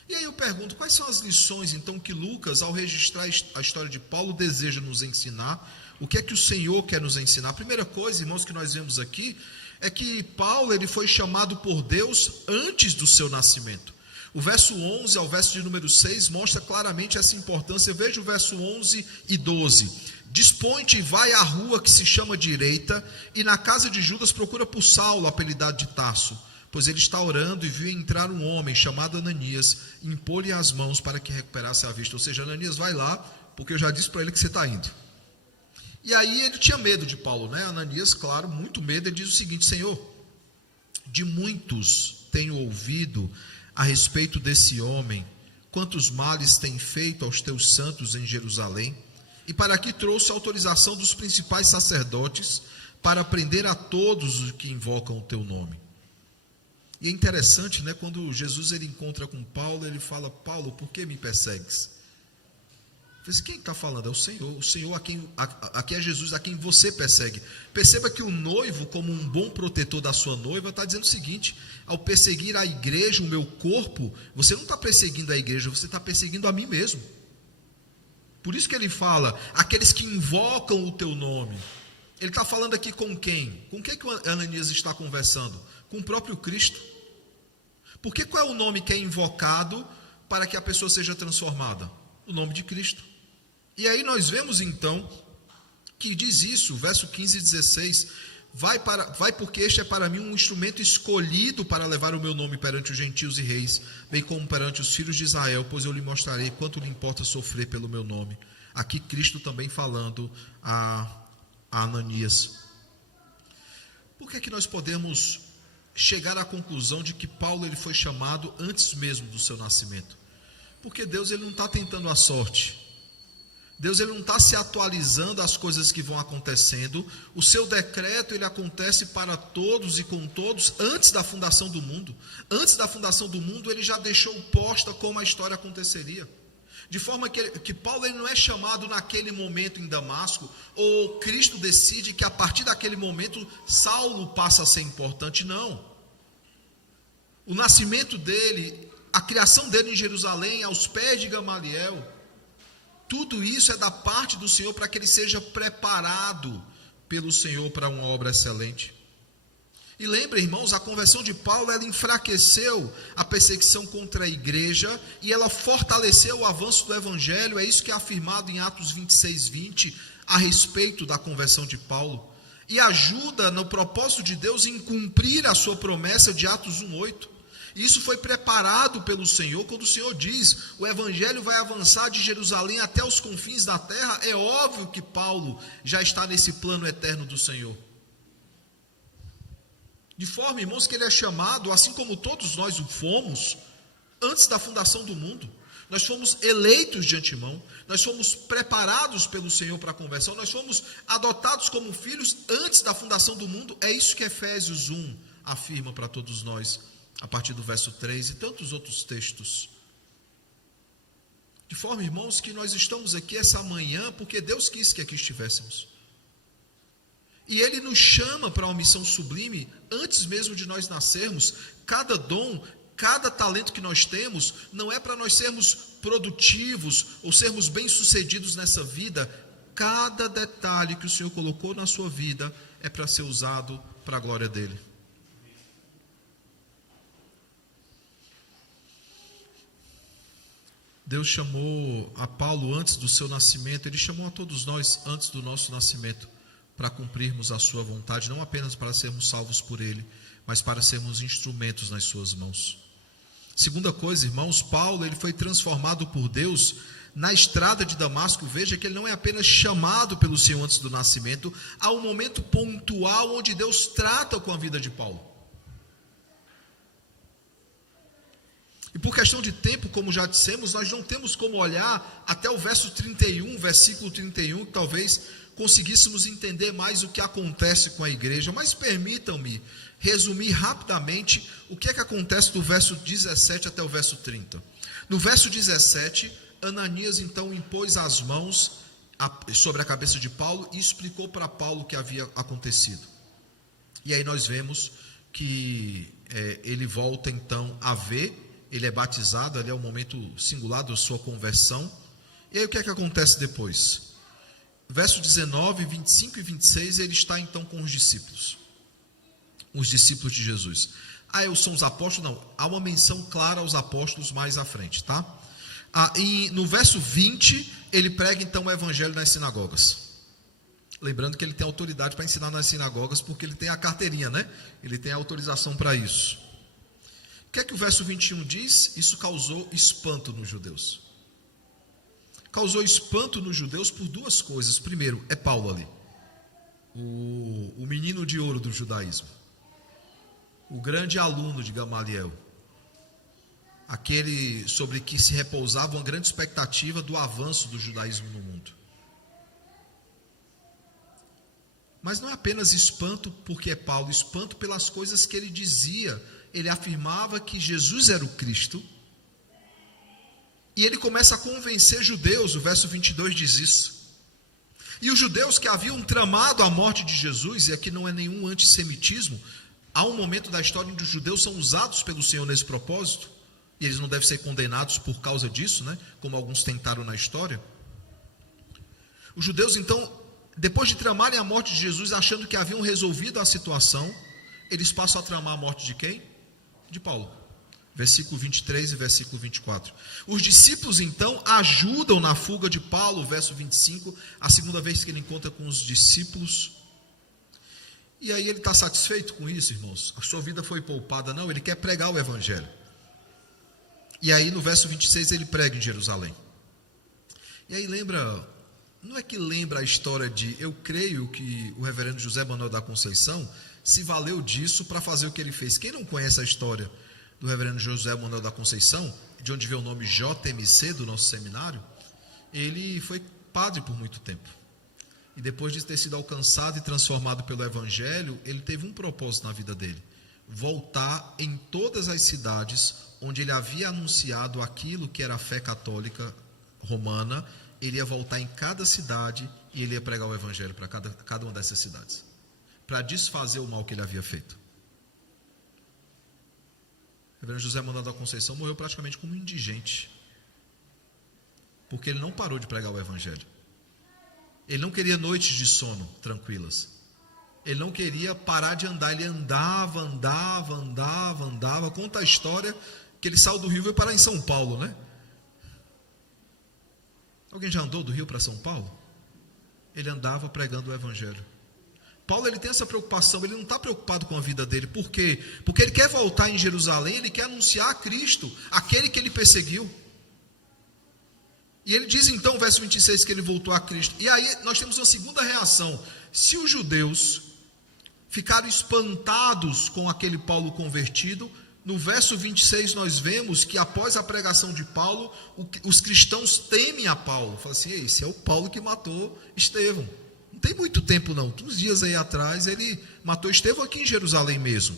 E aí eu pergunto, quais são as lições então que Lucas, ao registrar a história de Paulo, deseja nos ensinar? O que é que o Senhor quer nos ensinar? A primeira coisa, irmãos, que nós vemos aqui, é que Paulo ele foi chamado por Deus antes do seu nascimento. O verso 11 ao verso de número 6 mostra claramente essa importância. Veja o verso 11 e 12. Dispõe-te e vai à rua que se chama Direita, e na casa de Judas procura por Saulo, apelidado de Tarso, pois ele está orando e viu entrar um homem chamado Ananias, e impor-lhe as mãos para que recuperasse a vista. Ou seja, Ananias, vai lá, porque eu já disse para ele que você está indo. E aí ele tinha medo de Paulo, né? Ananias, claro, muito medo. Ele diz o seguinte: Senhor, de muitos tenho ouvido a respeito desse homem, quantos males tem feito aos teus santos em Jerusalém, e para aqui trouxe a autorização dos principais sacerdotes para prender a todos os que invocam o teu nome. E é interessante, né, quando Jesus ele encontra com Paulo, ele fala: Paulo, por que me persegues? Mas quem está falando? É o Senhor aqui é Jesus, a quem você persegue. Perceba que o noivo, como um bom protetor da sua noiva, está dizendo o seguinte: ao perseguir a igreja, o meu corpo, você não está perseguindo a igreja, você está perseguindo a mim mesmo. Por isso que ele fala, aqueles que invocam o teu nome. Ele está falando aqui com quem? Com quem que o Ananias está conversando? Com o próprio Cristo. Porque qual é o nome que é invocado para que a pessoa seja transformada? O nome de Cristo. E aí nós vemos então que diz isso, verso 15 e 16, vai porque este é para mim um instrumento escolhido para levar o meu nome perante os gentios e reis, bem como perante os filhos de Israel, pois eu lhe mostrarei quanto lhe importa sofrer pelo meu nome. Aqui Cristo também falando a Ananias. Por que nós podemos chegar à conclusão de que Paulo ele foi chamado antes mesmo do seu nascimento? Porque Deus ele não está tentando a sorte. Deus ele não está se atualizando às coisas que vão acontecendo. O seu decreto ele acontece para todos e com todos antes da fundação do mundo. Antes da fundação do mundo ele já deixou posta como a história aconteceria. De forma que Paulo ele não é chamado naquele momento em Damasco, ou Cristo decide que a partir daquele momento Saulo passa a ser importante, não. O nascimento dele, a criação dele em Jerusalém, aos pés de Gamaliel, tudo isso é da parte do Senhor para que ele seja preparado pelo Senhor para uma obra excelente. E lembre, irmãos, a conversão de Paulo, ela enfraqueceu a perseguição contra a igreja e ela fortaleceu o avanço do evangelho. É isso que é afirmado em Atos 26, 20, a respeito da conversão de Paulo. E ajuda no propósito de Deus em cumprir a sua promessa de Atos 1, 8. Isso foi preparado pelo Senhor, quando o Senhor diz, o evangelho vai avançar de Jerusalém até os confins da terra. É óbvio que Paulo já está nesse plano eterno do Senhor. De forma, irmãos, que ele é chamado, assim como todos nós o fomos, antes da fundação do mundo. Nós fomos eleitos de antemão, nós fomos preparados pelo Senhor para a conversão, nós fomos adotados como filhos antes da fundação do mundo. É isso que Efésios 1 afirma para todos nós, a partir do verso 3 e tantos outros textos. De forma, irmãos, que nós estamos aqui essa manhã porque Deus quis que aqui estivéssemos. E Ele nos chama para uma missão sublime antes mesmo de nós nascermos. Cada dom, cada talento que nós temos, não é para nós sermos produtivos ou sermos bem-sucedidos nessa vida. Cada detalhe que o Senhor colocou na sua vida é para ser usado para a glória dEle. Deus chamou a Paulo antes do seu nascimento, Ele chamou a todos nós antes do nosso nascimento, para cumprirmos a sua vontade, não apenas para sermos salvos por Ele, mas para sermos instrumentos nas suas mãos. Segunda coisa, irmãos, Paulo ele foi transformado por Deus na estrada de Damasco. Veja que ele não é apenas chamado pelo Senhor antes do nascimento, há um momento pontual onde Deus trata com a vida de Paulo. E por questão de tempo, como já dissemos, nós não temos como olhar até o verso 31, versículo 31, que talvez conseguíssemos entender mais o que acontece com a igreja, mas permitam-me resumir rapidamente o que é que acontece do verso 17 até o verso 30. No verso 17, Ananias então impôs as mãos sobre a cabeça de Paulo e explicou para Paulo o que havia acontecido. E aí nós vemos que ele volta então a ver. Ele é batizado, ali é o momento singular da sua conversão. E aí o que é que acontece depois? Verso 19, 25 e 26, ele está então com os discípulos de Jesus. São os apóstolos? Não, há uma menção clara aos apóstolos mais à frente, tá? E no verso 20, ele prega então o evangelho nas sinagogas. Lembrando que ele tem autoridade para ensinar nas sinagogas, porque ele tem a carteirinha, né? Ele tem a autorização para isso. O que é que o verso 21 diz? Isso causou espanto nos judeus. Causou espanto nos judeus por duas coisas. Primeiro, é Paulo ali, o menino de ouro do judaísmo, o grande aluno de Gamaliel, aquele sobre que se repousava uma grande expectativa do avanço do judaísmo no mundo. Mas não é apenas espanto porque é Paulo, espanto pelas coisas que ele dizia. Ele afirmava que Jesus era o Cristo, e ele começa a convencer judeus. O verso 22 diz isso. E os judeus que haviam tramado a morte de Jesus, e aqui não é nenhum antissemitismo, há um momento da história onde os judeus são usados pelo Senhor nesse propósito, e eles não devem ser condenados por causa disso, né? Como alguns tentaram na história. Os judeus então, depois de tramarem a morte de Jesus, achando que haviam resolvido a situação, eles passam a tramar a morte de quem? De Paulo. Versículo 23 e versículo 24. Os discípulos então ajudam na fuga de Paulo, verso 25, a segunda vez que ele encontra com os discípulos. E aí ele está satisfeito com isso, irmãos? A sua vida foi poupada? Não, ele quer pregar o evangelho. E aí no verso 26 ele prega em Jerusalém. E aí não é que lembra a história de, eu creio que o reverendo José Manuel da Conceição se valeu disso para fazer o que ele fez. Quem não conhece a história do reverendo José Manuel da Conceição, de onde veio o nome JMC do nosso seminário, ele foi padre por muito tempo. E depois de ter sido alcançado e transformado pelo evangelho, ele teve um propósito na vida dele: voltar em todas as cidades onde ele havia anunciado aquilo que era a fé católica romana. Ele ia voltar em cada cidade e ele ia pregar o evangelho para cada uma dessas cidades, para desfazer o mal que ele havia feito. O reverendo José Manuel da Conceição morreu praticamente como um indigente, porque ele não parou de pregar o evangelho. Ele não queria noites de sono tranquilas. Ele não queria parar de andar. Ele andava. Conta a história que ele saiu do Rio e veio parar em São Paulo, né? Alguém já andou do Rio para São Paulo? Ele andava pregando o evangelho. Paulo, ele tem essa preocupação, ele não está preocupado com a vida dele. Por quê? Porque ele quer voltar em Jerusalém, ele quer anunciar a Cristo, aquele que ele perseguiu. E ele diz então, verso 26, que ele voltou a Cristo. E aí nós temos uma segunda reação. Se os judeus ficaram espantados com aquele Paulo convertido, no verso 26 nós vemos que após a pregação de Paulo, os cristãos temem a Paulo. Falam assim, esse é o Paulo que matou Estevão. Não tem muito tempo não, uns dias aí atrás ele matou Estevão aqui em Jerusalém mesmo.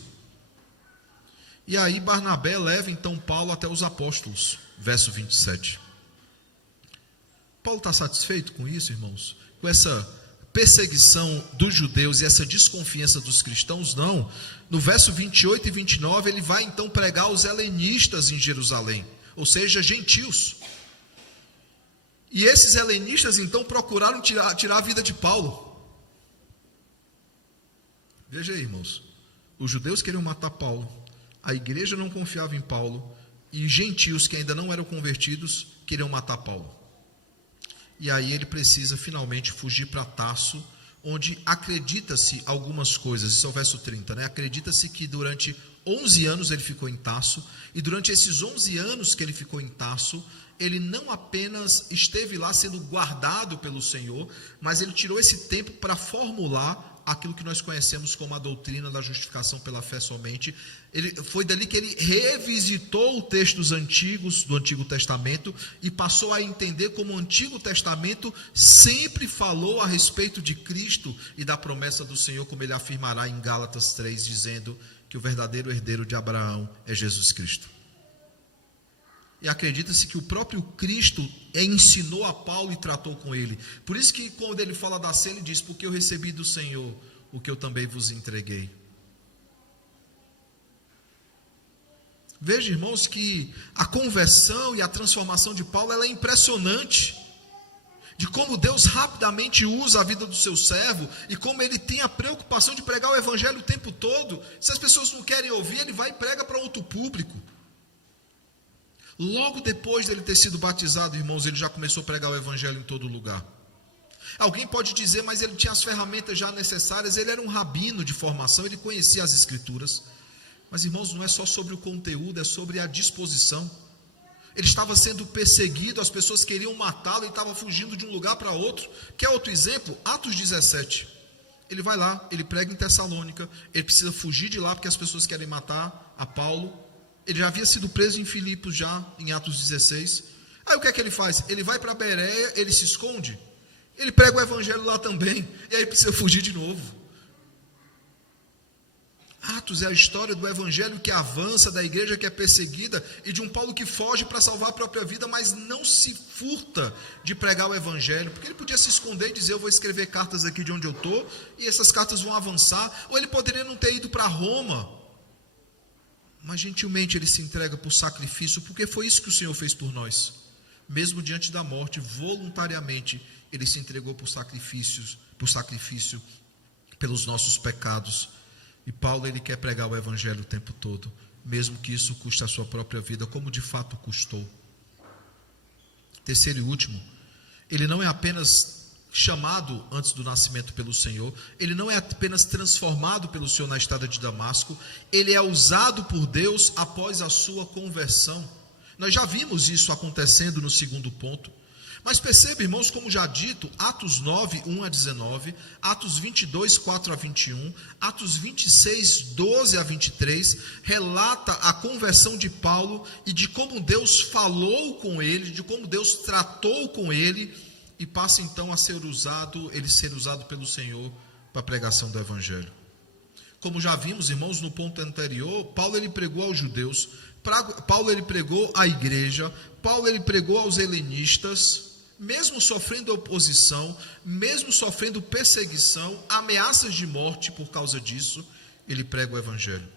E aí Barnabé leva então Paulo até os apóstolos, verso 27. Paulo está satisfeito com isso, irmãos? Com essa perseguição dos judeus e essa desconfiança dos cristãos? Não. No verso 28 e 29 ele vai então pregar aos helenistas em Jerusalém, ou seja, gentios. E esses helenistas então procuraram tirar a vida de Paulo. Veja aí, irmãos, os judeus queriam matar Paulo, a igreja não confiava em Paulo, e gentios que ainda não eram convertidos queriam matar Paulo. E aí ele precisa finalmente fugir para Tarso, onde acredita-se algumas coisas. Isso é o verso 30, né? Acredita-se que durante 11 anos ele ficou em Tarso, e durante esses 11 anos que ele ficou em Tarso, ele não apenas esteve lá sendo guardado pelo Senhor, mas ele tirou esse tempo para formular aquilo que nós conhecemos como a doutrina da justificação pela fé somente. Foi dali que ele revisitou os textos antigos do Antigo Testamento e passou a entender como o Antigo Testamento sempre falou a respeito de Cristo e da promessa do Senhor, como ele afirmará em Gálatas 3, dizendo que o verdadeiro herdeiro de Abraão é Jesus Cristo. E acredita-se que o próprio Cristo ensinou a Paulo e tratou com ele. Por isso que quando ele fala da ceia, ele diz, porque eu recebi do Senhor o que eu também vos entreguei. Veja, irmãos, que a conversão e a transformação de Paulo, ela é impressionante. De como Deus rapidamente usa a vida do seu servo e como ele tem a preocupação de pregar o evangelho o tempo todo. Se as pessoas não querem ouvir, ele vai e prega para outro público. Logo depois dele ter sido batizado, irmãos, ele já começou a pregar o evangelho em todo lugar. Alguém pode dizer, mas ele tinha as ferramentas já necessárias, ele era um rabino de formação, ele conhecia as escrituras. Mas, irmãos, não é só sobre o conteúdo, é sobre a disposição. Ele estava sendo perseguido, as pessoas queriam matá-lo, ele estava fugindo de um lugar para outro. Quer outro exemplo? Atos 17. Ele vai lá, ele prega em Tessalônica, ele precisa fugir de lá porque as pessoas querem matar a Paulo. Ele já havia sido preso em Filipos já, em Atos 16. Aí o que é que ele faz? Ele vai para Bereia, ele se esconde. Ele prega o evangelho lá também. E aí precisa fugir de novo. Atos é a história do evangelho que avança, da igreja que é perseguida, e de um Paulo que foge para salvar a própria vida, mas não se furta de pregar o evangelho. Porque ele podia se esconder e dizer, eu vou escrever cartas aqui de onde eu estou, e essas cartas vão avançar. Ou ele poderia não ter ido para Roma, mas gentilmente ele se entrega por sacrifício, porque foi isso que o Senhor fez por nós. Mesmo diante da morte, voluntariamente, ele se entregou por sacrifício pelos nossos pecados. E Paulo, ele quer pregar o evangelho o tempo todo. mesmo que isso custe a sua própria vida, como de fato custou. Terceiro e último, ele não é apenas chamado antes do nascimento pelo Senhor, ele não é apenas transformado pelo Senhor na estrada de Damasco, ele é usado por Deus após a sua conversão. Nós já vimos isso acontecendo no segundo ponto. Mas perceba, irmãos, como já dito, Atos 9, 1 a 19, Atos 22, 4 a 21, Atos 26, 12 a 23, relata a conversão de Paulo e de como Deus falou com ele, de como Deus tratou com ele, e passa então a ser usado pelo Senhor para a pregação do Evangelho. Como já vimos, irmãos, no ponto anterior, Paulo ele pregou aos judeus, Paulo ele pregou à igreja, Paulo ele pregou aos helenistas, mesmo sofrendo oposição, mesmo sofrendo perseguição, ameaças de morte por causa disso, ele prega o Evangelho.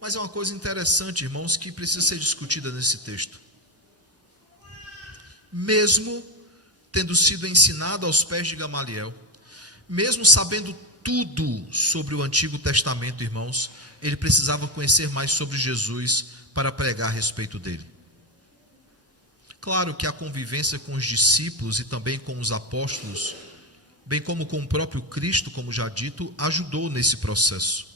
Mas é uma coisa interessante, irmãos, que precisa ser discutida nesse texto. Mesmo tendo sido ensinado aos pés de Gamaliel, mesmo sabendo tudo sobre o Antigo Testamento, irmãos, ele precisava conhecer mais sobre Jesus para pregar a respeito dele. Claro que a convivência com os discípulos e também com os apóstolos, bem como com o próprio Cristo, como já dito, ajudou nesse processo.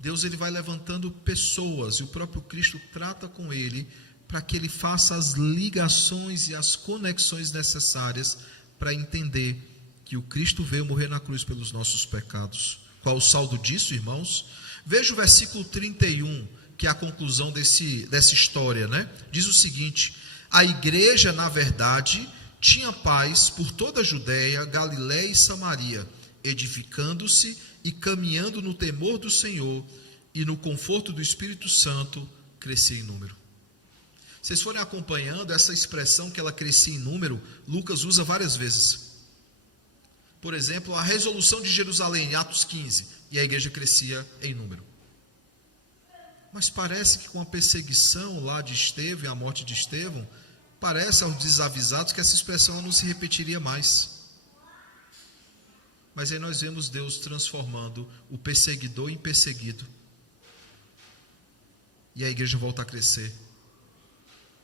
Deus ele vai levantando pessoas e o próprio Cristo trata com ele para que ele faça as ligações e as conexões necessárias para entender que o Cristo veio morrer na cruz pelos nossos pecados. Qual o saldo disso, irmãos? Veja o versículo 31, que é a conclusão dessa história, né? Diz o seguinte: a igreja, na verdade, tinha paz por toda a Judéia, Galiléia e Samaria, edificando-se e caminhando no temor do Senhor e no conforto do Espírito Santo, crescia em número. Vocês forem acompanhando essa expressão que ela crescia em número, Lucas usa várias vezes. Por exemplo, a resolução de Jerusalém, Atos 15, e a igreja crescia em número. Mas parece que com a perseguição lá de Estevão e a morte de Estevão, parece aos desavisados que essa expressão não se repetiria mais. Mas aí nós vemos Deus transformando o perseguidor em perseguido. E a igreja volta a crescer.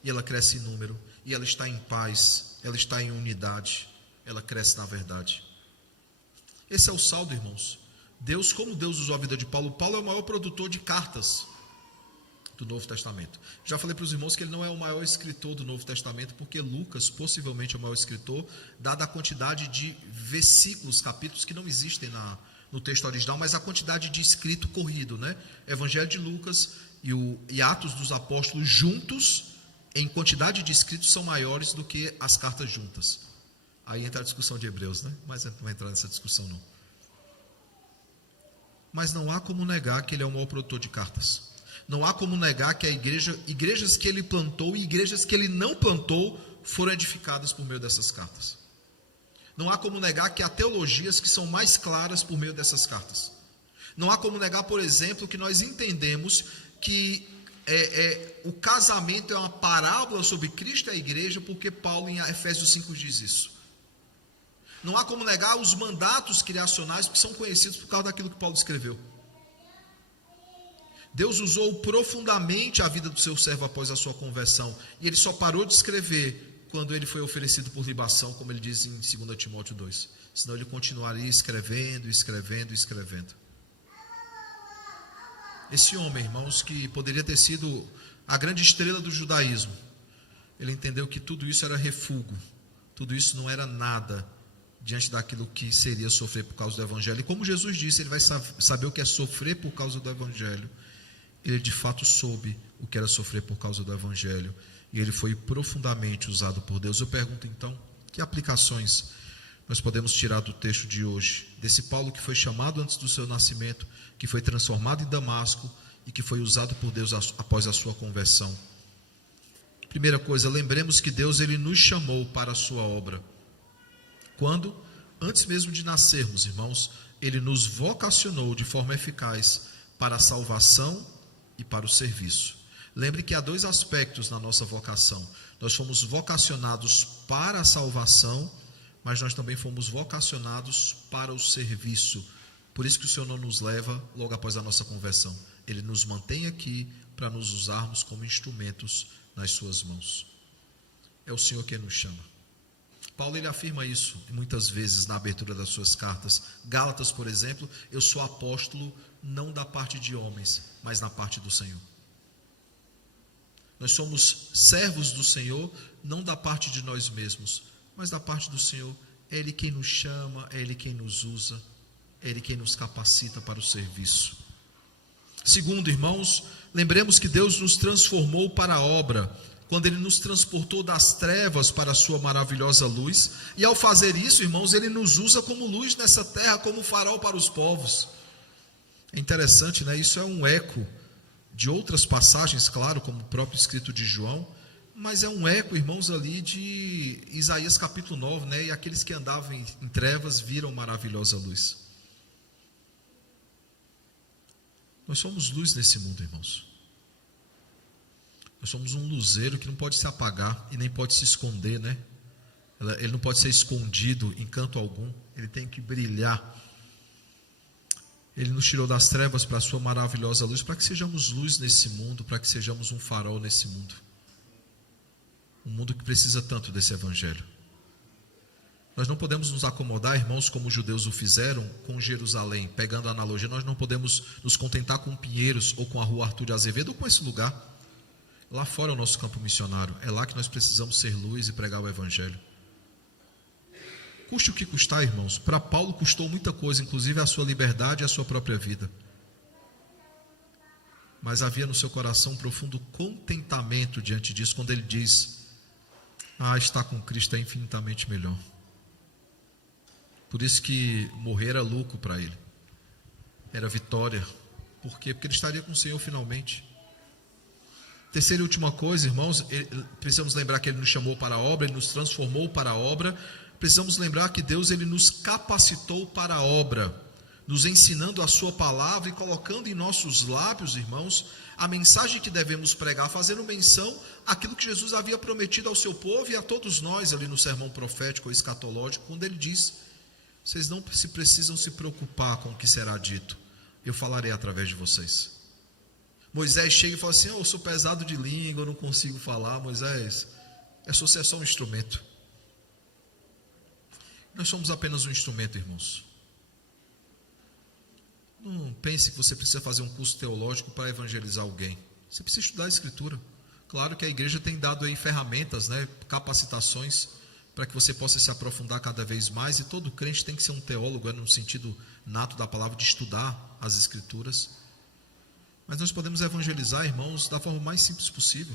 E ela cresce em número. E ela está em paz. Ela está em unidade. Ela cresce na verdade. Esse é o saldo, irmãos. Deus, como Deus usou a vida de Paulo, Paulo é o maior produtor de cartas do Novo Testamento. Já falei para os irmãos que ele não é o maior escritor do Novo Testamento, porque Lucas possivelmente é o maior escritor, dada a quantidade de versículos, capítulos que não existem no texto original, mas a quantidade de escrito corrido, né? Evangelho de Lucas e Atos dos Apóstolos juntos, em quantidade de escritos, são maiores do que as cartas juntas. Aí entra a discussão de Hebreus, né? Mas não vai entrar nessa discussão não. Mas não há como negar que ele é o maior produtor de cartas. Não há como negar que igrejas que ele plantou e igrejas que ele não plantou foram edificadas por meio dessas cartas. Não há como negar que há teologias que são mais claras por meio dessas cartas. Não há como negar, por exemplo, que nós entendemos que o casamento é uma parábola sobre Cristo e a igreja, porque Paulo em Efésios 5 diz isso. Não há como negar os mandatos criacionais que são conhecidos por causa daquilo que Paulo escreveu. Deus usou profundamente a vida do seu servo após a sua conversão, e ele só parou de escrever quando ele foi oferecido por libação, como ele diz em 2 Timóteo 2. Senão ele continuaria escrevendo. Esse homem, irmãos, que poderia ter sido a grande estrela do judaísmo, ele entendeu que tudo isso era refúgio, tudo isso não era nada diante daquilo que seria sofrer por causa do Evangelho. E como Jesus disse, ele vai saber o que é sofrer por causa do Evangelho. Ele de fato soube o que era sofrer por causa do Evangelho, e ele foi profundamente usado por Deus. Eu pergunto então, que aplicações nós podemos tirar do texto de hoje, desse Paulo que foi chamado antes do seu nascimento, que foi transformado em Damasco e que foi usado por Deus após a sua conversão? Primeira coisa, lembremos que Deus ele nos chamou para a sua obra. Quando? Antes mesmo de nascermos, irmãos, ele nos vocacionou de forma eficaz para a salvação e para o serviço. Lembre que há dois aspectos na nossa vocação. Nós fomos vocacionados para a salvação, mas nós também fomos vocacionados para o serviço, Por isso que o Senhor não nos leva logo após a nossa conversão. Ele nos mantém aqui para nos usarmos como instrumentos nas suas mãos. É o Senhor quem nos chama. Paulo ele afirma isso muitas vezes na abertura das suas cartas. Gálatas, por exemplo, eu sou apóstolo não da parte de homens, mas na parte do Senhor. Nós somos servos do Senhor, não da parte de nós mesmos, mas da parte do Senhor. É Ele quem nos chama, é Ele quem nos usa, é Ele quem nos capacita para o serviço. Segundo, irmãos, lembremos que Deus nos transformou para a obra, quando Ele nos transportou das trevas para a sua maravilhosa luz, e ao fazer isso, irmãos, Ele nos usa como luz nessa terra, como farol para os povos. É interessante, né? Isso é um eco de outras passagens, claro, como o próprio escrito de João, mas é um eco, irmãos, ali de Isaías capítulo 9, né? E aqueles que andavam em trevas viram maravilhosa luz. Nós somos luz nesse mundo, irmãos. Nós somos um luzeiro que não pode se apagar e nem pode se esconder, né? Ele não pode ser escondido em canto algum, ele tem que brilhar. Ele nos tirou das trevas para a sua maravilhosa luz, para que sejamos luz nesse mundo, para que sejamos um farol nesse mundo. Um mundo que precisa tanto desse evangelho. Nós não podemos nos acomodar, irmãos, como os judeus o fizeram com Jerusalém, pegando a analogia. Nós não podemos nos contentar com Pinheiros ou com a rua Arthur de Azevedo ou com esse lugar. Lá fora é o nosso campo missionário, é lá que nós precisamos ser luz e pregar o evangelho. Custe o que custar, irmãos. Para Paulo custou muita coisa, inclusive a sua liberdade e a sua própria vida. Mas havia no seu coração um profundo contentamento diante disso, quando ele diz: estar com Cristo é infinitamente melhor. Por isso que morrer era lucro para ele, era vitória. Por quê? Porque ele estaria com o Senhor finalmente. Terceira e última coisa, irmãos, precisamos lembrar que Ele nos chamou para a obra, Ele nos transformou para a obra. Precisamos lembrar que Deus Ele nos capacitou para a obra, nos ensinando a sua palavra e colocando em nossos lábios, irmãos, a mensagem que devemos pregar, fazendo menção àquilo que Jesus havia prometido ao seu povo e a todos nós ali no sermão profético ou escatológico, quando Ele diz: vocês não precisam se preocupar com o que será dito, eu falarei através de vocês. Moisés chega e fala assim: eu sou pesado de língua, eu não consigo falar. Moisés, você é só um instrumento. Nós somos apenas um instrumento, irmãos. Não pense que você precisa fazer um curso teológico para evangelizar alguém. Você precisa estudar a Escritura. Claro que a igreja tem dado aí ferramentas, né, capacitações, para que você possa se aprofundar cada vez mais. E todo crente tem que ser um teólogo, no sentido nato da palavra, de estudar as Escrituras. Mas nós podemos evangelizar, irmãos, da forma mais simples possível.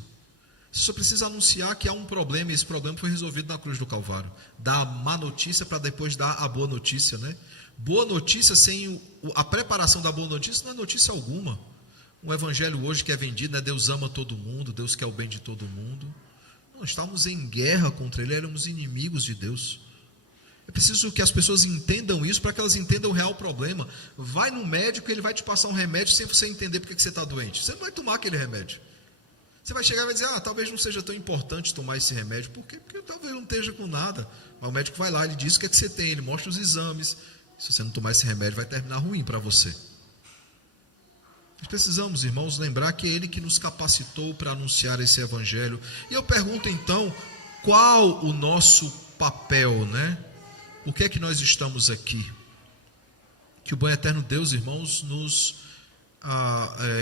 Você só precisa anunciar que há um problema, e esse problema foi resolvido na cruz do Calvário. Dar a má notícia para depois dar a boa notícia, né? Boa notícia sem a preparação da boa notícia não é notícia alguma. Um evangelho hoje que é vendido, né? Deus ama todo mundo, Deus quer o bem de todo mundo. Nós estávamos em guerra contra Ele, éramos inimigos de Deus. É preciso que as pessoas entendam isso, para que elas entendam o real problema. Vai no médico, ele vai te passar um remédio sem você entender por que você está doente. Você não vai tomar aquele remédio. Você vai chegar e vai dizer: talvez não seja tão importante tomar esse remédio. Por quê? Porque talvez não esteja com nada. Mas o médico vai lá, ele diz o que é que você tem, ele mostra os exames. Se você não tomar esse remédio, vai terminar ruim para você. Nós precisamos, irmãos, lembrar que é Ele que nos capacitou para anunciar esse evangelho. E eu pergunto então, qual o nosso papel, né? Por que é que nós estamos aqui? Que o bom e eterno Deus, irmãos,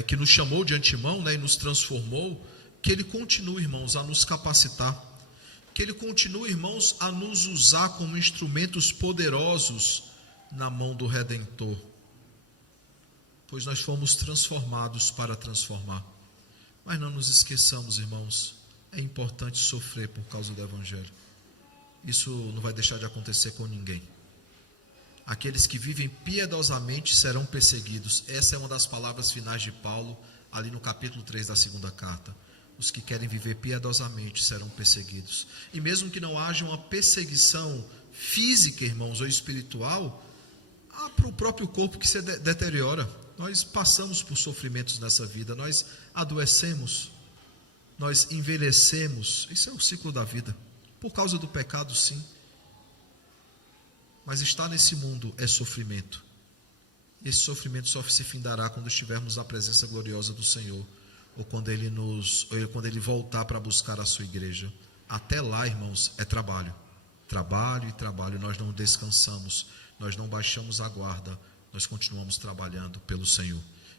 que nos chamou de antemão, né, e nos transformou, que Ele continue, irmãos, a nos capacitar, que Ele continue, irmãos, a nos usar como instrumentos poderosos na mão do Redentor, pois nós fomos transformados para transformar. Mas não nos esqueçamos, irmãos, é importante sofrer por causa do Evangelho. Isso não vai deixar de acontecer com ninguém. Aqueles que vivem piedosamente serão perseguidos. Essa é uma das palavras finais de Paulo, ali no capítulo 3 da segunda carta. Os que querem viver piedosamente serão perseguidos. E mesmo que não haja uma perseguição física, irmãos, ou espiritual, há para o próprio corpo que se deteriora. Nós passamos por sofrimentos nessa vida, nós adoecemos, nós envelhecemos. Isso é o ciclo da vida. Por causa do pecado, sim. Mas estar nesse mundo é sofrimento. esse sofrimento só se findará quando estivermos na presença gloriosa do Senhor, ou quando Ele voltar para buscar a sua igreja. Até lá, irmãos, é trabalho. Trabalho e trabalho, nós não descansamos, nós não baixamos a guarda, nós continuamos trabalhando pelo Senhor.